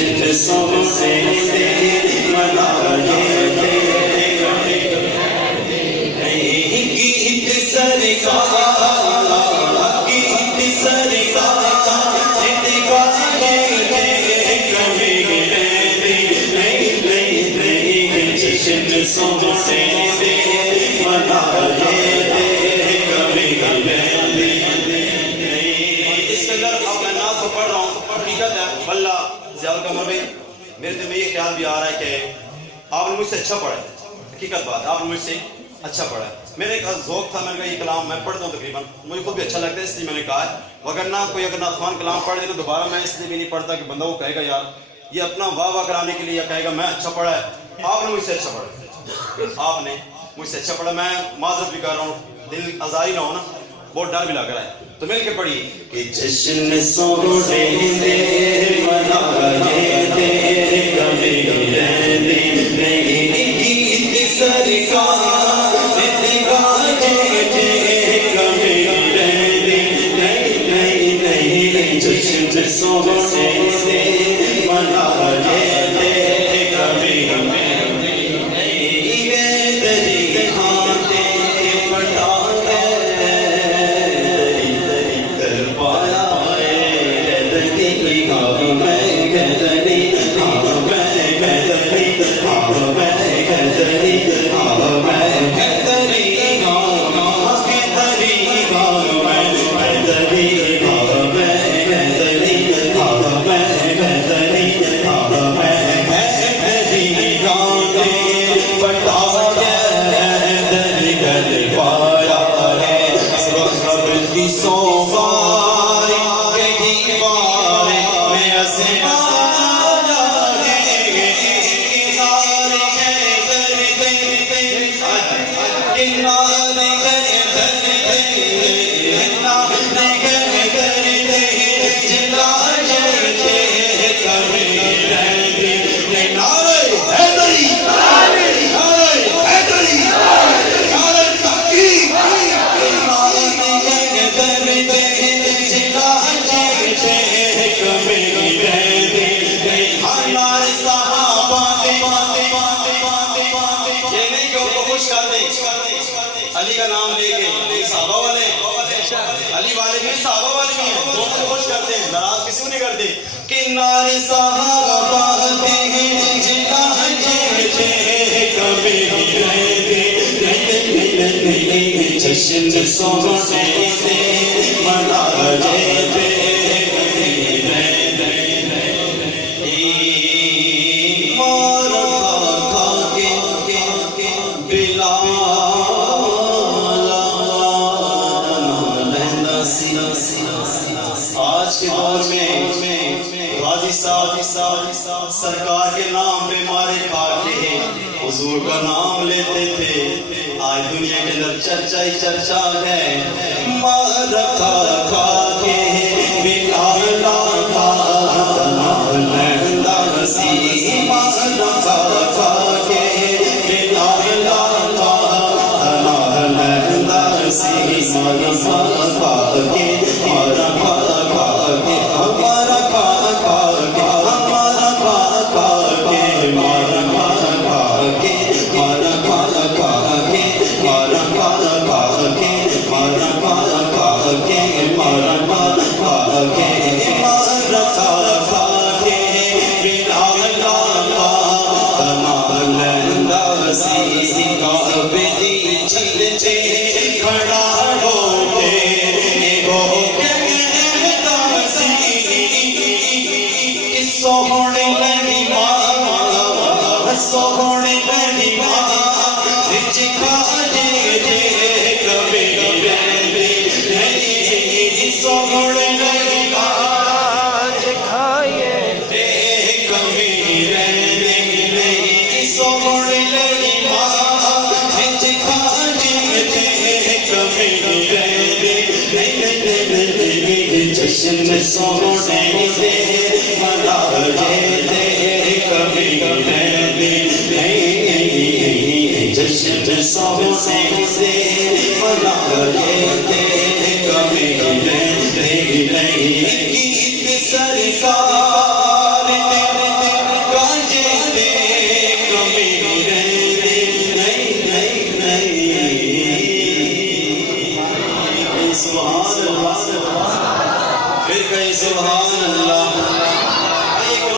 جشن سونے دے منائے تھے گیت سرکار گیت سرکار جشن سونے دے منائے میرے دل میں یہ خیال بھی آ رہا ہے کہ آپ نے مجھ سے اچھا پڑھا ہے. حقیقت بات آپ نے مجھ سے اچھا پڑھا ہے. میرے ایک ذوق تھا, میں نے کہا یہ کلام میں پڑھتا ہوں تقریباً, مجھے خود بھی اچھا لگتا ہے, اس لیے میں نے کہا ہے وگرنہ کوئی اگر نعتخوان کلام پڑھ دے تو دوبارہ میں اس لیے بھی نہیں پڑھتا کہ بندہ وہ کہے گا یار یہ اپنا واہ واہ کرانے کے لیے یا کہے گا میں اچھا پڑھا ہے. آپ نے مجھ سے اچھا پڑھا, آپ نے مجھ سے اچھا پڑھا. میں معذرت بھی کر رہا ہوں, دل آزاری نہ ہو نا, بہت ڈر بھی لگ رہا ہے. تو مل کے پڑھیے کہ جشن سونے دے منائے تھے کبھی گیت سرکار جشن سونے دے منائے تھے کبھی علی کا نام لے کے صحابہ والے علی والے بھی صحابہ والے بھی ہیں, دونوں کو خوش کرتے ہیں, ناراض کسی کو نہیں کرتے. کنارے صحابہ ہیں جلا جے کبھی جشن سونے دے منائے تھے سرکار کے نام پہ مارے کھا کے حضور کا نام لیتے تھے. آج دنیا کے اندر چرچا ہی چرچا ہے, مار کھا کھا کے بلال لہندا سی, مار کھا کھا کے بلال لہندا سی, مار کھا کے مارا کھا کھا کے ہمارا کھا کھا کے جشن سونے دے منائے تھے کبھی جشن سونے دے منائے تھے کبھی گیت سرکار سبحان اللہ